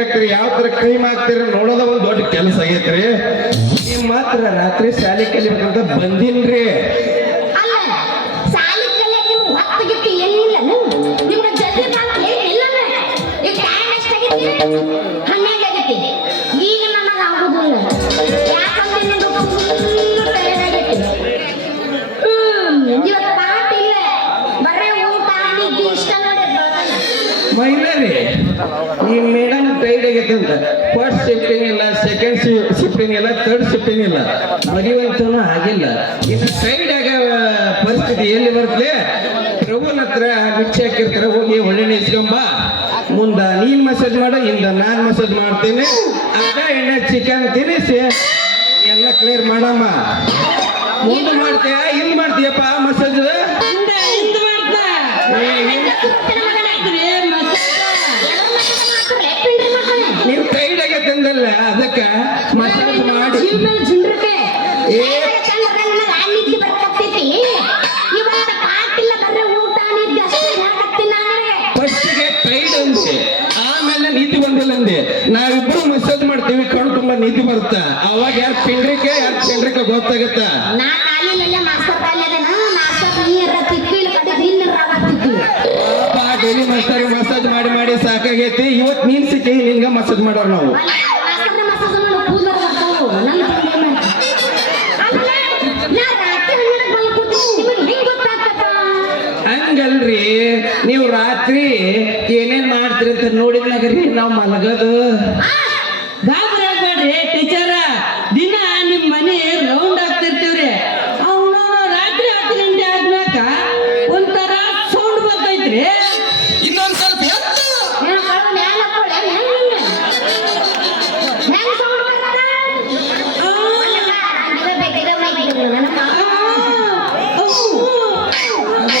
ಹಾಕ್ತಿರಿ ಯಾವ ತರ ಕ್ರೀಮ್ ಹಾಕ್ತಿರಿ ನೋಡೋದ ಒಂದ್ ದೊಡ್ಡ ಕೆಲಸ ಆಗೈತ್ರಿ. ನೀವ್ ಮಾತ್ರ ರಾತ್ರಿ ಶಾಲೆ ಕಲಿಬೇಕಂತ ಬಂದಿನ್ರಿ. ಅಲ್ಲ ಸಾಲಿ ಕಲಿಯಕ್ಕೆ ನಿಮ್ಗೆ ಹೊತ್ತಿಗಿತ್ತು ಏನಿಲ್ಲ ನಿಮ್ಗೆ ಜಲ್ದಿ ಬಂದು ಏನಿಲ್ಲ ಈಗ ಟೈಮ್ ಎಷ್ಟಾಗೈತಿ 12 ಆಗೈತಿ. ಈಗ ನನಗೆ ಆಗೋದಿಲ್ಲ ಯಾಕಂದ್ರೆ ನಿಮ್ಗೆ ಫುಲ್ ಟೈರ್ಡ್ ಆಗೈತಿ. ಇವತ್ತು ಪಾಠ ಇಲ್ಲ ಬರೀ ಊಟ ನಿದ್ದೆ ಇಷ್ಟ ನೋಡಿ ಮೈನರಿ ಈ ಮೇಡಮ್ ಟೈಡ್ ಆಗೈತೆ ಅಂತ ಫಸ್ಟ್ ಶಿಫ್ಟಿಂಗ್ ಇಲ್ಲ, ಸೆಕೆಂಡ್ ಶಿಫ್ಟಿಂಗ್ ಇಲ್ಲ, ಥರ್ಡ್ ಶಿಫ್ಟಿಂಗ್ ಇಲ್ಲ, ಮದುವಂತನೂ ಆಗಿಲ್ಲ. ಇನ್ನು ಟೈಡ್ ಆಗ ಪರಿಸ್ಥಿತಿ ಎಲ್ಲಿ ಬರ್ತಲೆ? ಪ್ರಭುನ ಹತ್ರ ಮಿಚ್ಚಿ ಹಾಕಿರ್ತಾರೆ, ಹೋಗಿ ಒಳ್ಳೆ ಇಸ್ಕೊಂಬ, ಮುಂದ ನೀನ್ ಮಸಾಜ್ ಮಾಡು, ಹಿಂದ ನಾನ್ ಮಸಾಜ್ ಮಾಡ್ತೀನಿ, ಅದ ಎಣ್ಣೆ ಚಿಕನ್ ತಿನ್ನಿಸಿ ಎಲ್ಲ ಕ್ಲಿಯರ್ ಮಾಡಮ್ಮ. ಮುಂದೆ ಮಾಡ್ತೀಯ ಹಿಂದ್ ಮಾಡ್ತೀಯಪ್ಪ ಮಸಾಜ್? ನೀವು ಟೈಡ್ ಆಗೈತೆ ಅಂದಲ್ಲ ಅದಕ್ಕ ಮಸಾಜ್ ಮಾಡಿ ಫಸ್ಟಿಗೆ ಟೈಡ್ ಅಂದೆ, ಆಮೇಲೆ ನಿದ್ದೆ ಬಂದಿಲ್ಲ ಅಂದೆ. ನಾವಿಬ್ರು ಮಸಾಜ್ ಮಾಡ್ತೀವಿ, ಕಣ್ ತುಂಬಾ ನಿದ್ದೆ ಬರುತ್ತ, ಅವಾಗ ಯಾರು ಪಿಂಡ್ರಿಕೆ ಗೊತ್ತಾಗತ್ತ. ಡೈಲಿ ಮಸಾಜ್ ಮಾಡಿ ಮಾಡಿ ಸಾಕಾಗೈತಿ. ಇವತ್ತು ನೀನ್ ಸಿಕ್ಕಿ ನಿನ್ಗ ಮಸಾಜ್ ಮಾಡೋರು ನಾವು. ಹಂಗಲ್ರಿ, ನೀವು ರಾತ್ರಿ ಏನೇನ್ ಮಾಡ್ತೀರಿ ಅಂತ ನೋಡಿದ್ನಾಗ್ರಿ ನಾವ್ ಮಲಗದು. ಗಾಬರಿ ಟೀಚರ, ದಿನ ನಿಮ್ ಮನೆ ರೌಂಡ್ ಆಗ್ತಿರ್ತೀವ್ರಿ. ಅವನು ರಾತ್ರಿ 10 ಗಂಟೆ ಆದ್ಮ್ಯಾಕ ಒಂಥರ ಸೌಂಡ್ ಬರ್ತೈತ್ರಿ. ಇನ್ನೊಂದ್ ಸ್ವಲ್ಪ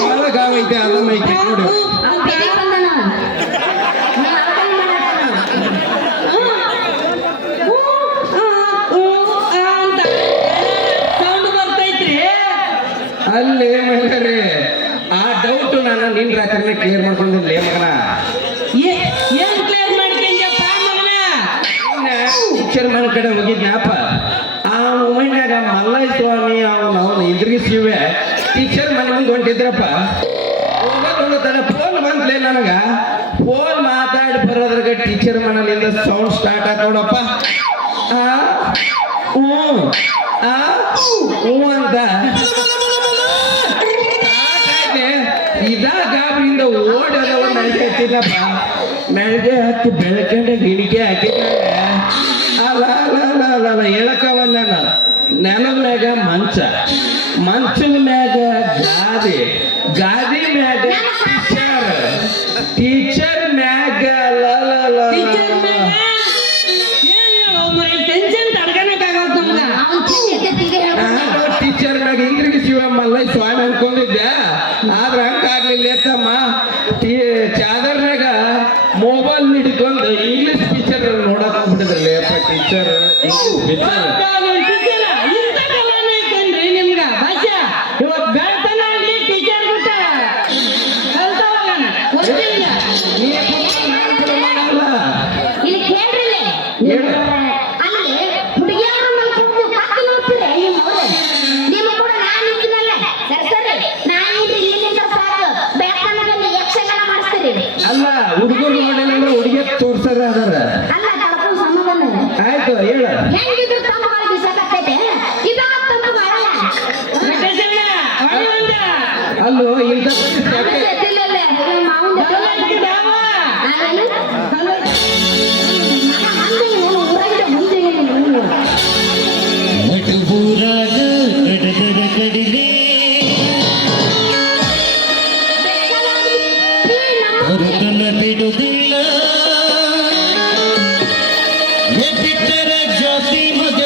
ಬಹಳ ಗಾವ ಐತೆ, ಅದನ್ನ ಐತೆ ನೋಡಿ. ಸೌಂಡ್ ಬರ್ತೈತ್ರಿ. ಅಲ್ಲೇ ಮಹಿಳೆಯರೇ, ಆ ಡೌಟ್ ನಾನು ನಿನ್ ರಾತ್ರಿನೇ ಕ್ಲಿಯರ್ ಮಾಡ್ಕೊಂಡಿರ್ಲಿ ಮಗನ. ಏನ್ ಕ್ಲಿಯರ್ ಮಾಡ್ಕೊಂಡ್ಯಪ್ಪ ಮಗನ? ಟೀಚರ್ ಮನೆ ಕಡೆ ಹೋಗಿದ್ನಪ್ಪ, ಆ ಮೂಮೆಂಟ್ನಾಗ ಮಲ್ಲಯ್ಯ ಸ್ವಾಮಿ ಅವನು ಎದುರಿಸಿವೆ ಟೀಚರ್ ಮನೆ ಮುಂದೆ ಹೊಂಟಿದ್ರಪ್ಪ. ಹೋಗೋದೊಂದು ಫೋನ್ ಬಂದ್ಲೇ ನನಗ, ಫೋನ್ ಮಾತಾಡಿ ಬರೋದ್ರಾಗ ಟೀಚರ್ ಮನೆಯಿಂದ ಸೌಂಡ್ ಸ್ಟಾರ್ಟ್ ಆಯ್ತು ನೋಡಪ್ಪ. ಹ್ಞೂ ಅಂತ ಇದ ಗಾಬರಿಯಿಂದ ಓಡೋದವ ಮೆಳ್ಗೆ ಹತ್ತಿದಪ್ಪ. ಮೆಳ್ಗೆ ಹತ್ತಿ ಬೆಳಕಂಡ ಗಿಣಿಕೆ ಹಾಕಿದಾಗ ಅಲ್ಲ ಹೇಳಕವಲ್ಲ. ನೆಲದ ಮ್ಯಾಗ ಮಂಚದ ಮ್ಯಾಗ ಗಾದಿ ಮ್ಯಾಗ ಟೀಚರ್ ಮ್ಯಾಗ ಟೆನ್ಷನ್ ತಡ್ಕೊಳಕ್ಕಾಗತ್ತ ಟೀಚರ್ ಮ್ಯಾಗ ಇಂದ್ರಿಗೆ ಶಿವ ಮಲ್ಲಯ್ಯ ಸ್ವಾಮಿ ಅನ್ಕೊಂಡಿದ್ದೆ, ಆದ್ರ ಹಂಗಾಗ್ಲಿಲ್ಲ ತಮ್ಮ. ಚಾದರ್ನಾಗ ಮೊಬೈಲ್ ಹಿಡ್ಕೊಂಡು ಇಂಗ್ಲಿಷ್ ಪಿಕ್ಚರ್ ನೋಡಕ್ ಹೋಗ್ಬಿಟ್ಟಿದ್ರಲ್ಲ ಟೀಚರ್. ಇಂಗ್ಲಿಷ್ ಪಿಕ್ಚರ್ ನಿಮ್ಗ ಭಾಷೆ ಇವತ್ತು ಬೆಳ್ತಾನ ಅಲ್ಲಿ ಟೀಚರ್ ಬಿಟ್ಟ ಇಲ್ಲಿ ಕೇಳ್ರಿ ಅಲ್ಲಿ ಹುಡುಗಿಯಾರು ನಿಮ್ಮ ಕೂಡ ನಾನು ಇದ್ದೀನಲ್ಲ ಸರಿ ನಾನು ಇಲ್ಲಿಂದ ಸಾಕು ಬೇಕಂದ್ರೆ ಯಕ್ಷಗಾನ ಮಾಡಿಸ್ತೀರಿ. ಅಲ್ಲ ಹುಡುಗರು ನೋಡಿಲ್ಲ ಅಂದ್ರೆ ಹುಡುಗಿಯರ್ ತೋರ್ಸರ ಅದಾರ. ಅಲ್ಲ ತಡ್ಕೊಂಡು ಸಮಾಧಾನ ಆಯ್ತು ಹೇಳ. ಹೆಂಗಿದ್ರು ತಮ್ಮ ಬಿಸಾಕತ್ತೈತೆ ಇದು ತಮ್ಮ ಮಾಡಲ್ಲ. ಅಲ್ಲೋ ಇಂಥ ಬಿಡುವುದಿಲ್ಲ ಜಾತಿ ಮಗ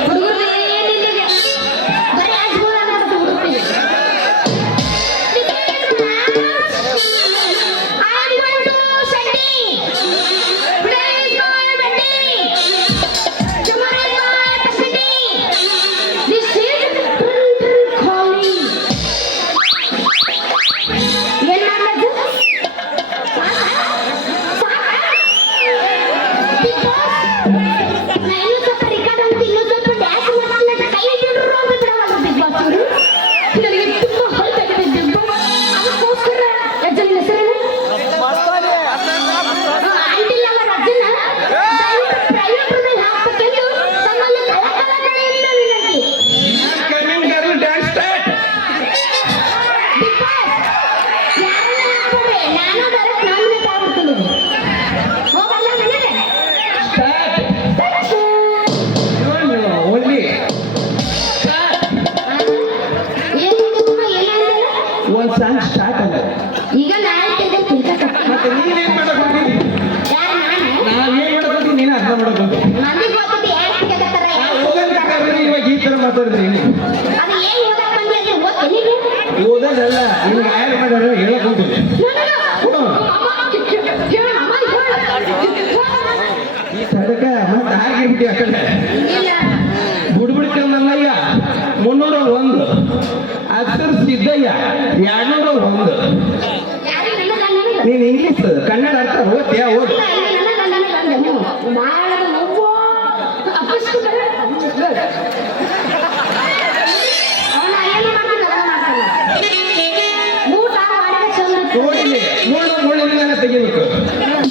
ಹುಡುಗರು ಏನಿಲ್ಲ ಬರೀ ಹಚ್ಬೋದ ಹುಡುಗ್ರಿಗೆ I'm going to Sunday. Today is my birthday. Tomorrow is my birthday. This is calling. ಏನ್ ಮಾಡೋದು? Big boss, ನಾ ಇನ್ನೂ ಸ್ವಲ್ಪ ರಿಕಾರ್ಡ್ ಅಂತ ಇನ್ನೂ ಸ್ವಲ್ಪ ಡ್ಯಾನ್ಸ್ ಮಾಡ್ತೀನಿ ಕೈ ಬಿಡ್ರು ಅಂತ ಬಿಡವಲ್ಲ ಬಿಗ್ ಬಾಸ್ ಅವರು ನನಗೆ ತುಂಬಾ ಹೊರತಾಗಿದೆ ಬಿಗ್ ಬಾಸ್ ಅದಕ್ಕೋಸ್ಕರ ಅಜ್ಜನ ಹೆಸರೇನು ಅಂಟಿಲ್ಲ ಅವರ ಅಜ್ಜನ ಪ್ರೈವೇಟ್ ರೂಮಲ್ಲಿ ಹಾಕ್ಬೇಕೆಂದು ತಮ್ಮಲ್ಲಿ ಕಳಕಳಕಡೆಯಿಂದ ವಿನಂತಿ coming girl dance start. Big boss ಯಾರನ್ನ ಹಾಕ್ತಾರೆ ನಾನು ಡೈರೆಕ್ಟ್ ನಾಮಿನೇಟ್ ಆಗ್ಬಿಡ್ತೀನಿ ಹೋಗಲ್ಲ ಮನೆಗೆ ಸ್ಟಾರ್ಟ್. Only start. ಏನಿದೆಪ್ಪ ಏನಾಗಿದೆ ಒಂದ್ ಸಾಂಗ್ ಸ್ಟಾರ್ಟ್ ಅಲ್ಲ. ಈಗ ನಾಳೆ ತೆಗೆದು ತಿಳ್ಕತ್ತ ಮತ್ತೆ ನೀನೇನ್ ಮಾಡಕ್ ಹೋಗಿದ್ದಿ? ಯಾರು ನಾನು ನಾವೇನ್ ಮಾಡಕ್ ಹೋಗಿದ್ದಿ? ನೀನ್ ಅರ್ಥ ಮಾಡಕ್ ಹೋಗಿ. ಮಂದಿ ಗೊತ್ತೈತಿ ಯಾಕೆ ತೆಗತ್ತಾರ ಓದೋದಕ್ಕಾದ್ರೆ ಇವಾಗ ಈ ತರ ಮಾತಾಡಿದ್ರಿ ನೀವು. ಅದು ಏನ್ ಓದಕ್ ಬಂದಿ ಅಂದ್ರೆ ಓದ್ತೀನಿ ಓದೋದಲ್ಲ ನಿಮ್ಗೆ ಯಾರು ಮಾಡ್ಯಾರ ಹೇಳಕ್ ಹೋಗ್ತೀನಿ. ಈ ಸಡಕ ಮತ್ತೆ ಆಗಿಬಿಟ್ಟಿ ಆ ಕಡೆ ಇಲ್ಲ ಬುಡ್ಬಿಡ್ತೇವಲ್ಲಯ್ಯ 301 ಅಕ್ಷರ ಸಿದ್ದಯ್ಯ 201. ಯಾರು ನನ್ನ ಗಂಡನಿಗೆ ನೀನ್ ಇಂಗ್ಲಿಷ್ ಕನ್ನಡ ಅರ್ಥ ಓದ್ತೀಯಾ? ಓದ್. ನನ್ನ ಗಂಡನಿಗೆ ಗಂಡ ನೀವು ಬಾಳ ನೋವು ಅಪ್ಪಿಸ್ಬಿಟ್ರೆ ಅವನ ಏನು ಮಾಡ್ತಾನೆ ಅದನ್ನ ಮಾಡ್ತಾನೆ ಊಟ ಮಾಡಿದ್ರೆ ಚಂದ ನೋಡಿಲಿ ಮುಳ್ಳಿನ ತೆಗಿಬೇಕು.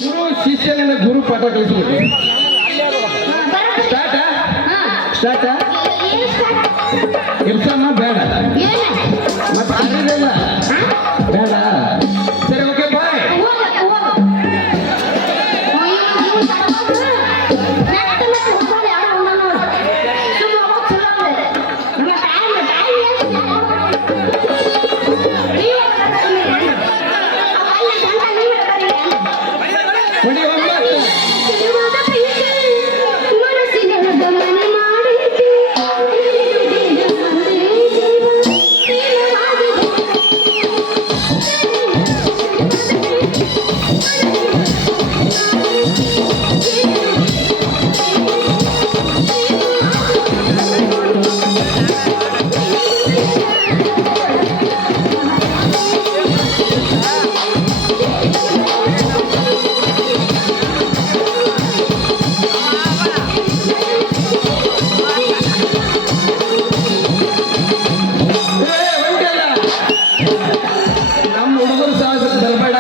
ಗುರು ಶಿಷ್ಯನಿಂದ ಗುರು ಪಾಠ ಕಲಿಸ್ಬಿಟ್ಟು ಬರೋದು ಸ್ಟಾರ್ಟ ಹಾ ಸ್ಟಾರ್ಟ ಏನು ಸ್ಟಾರ್ಟ್ ಇರ್ಸಮ್ಮ ಬೇಡ ಏನು ಮತ್ತೆ ಆಗಿದೆಲ್ಲ ಬೇಡ. ಸರಿ ಓಕೆ ಬಾಯ್. ಹೊಡಿ ಒಂಬತ್ತು. ನಮ್ಮ ಹುಡುಗರು ಸಾಹಸ ಬರಬೇಡ.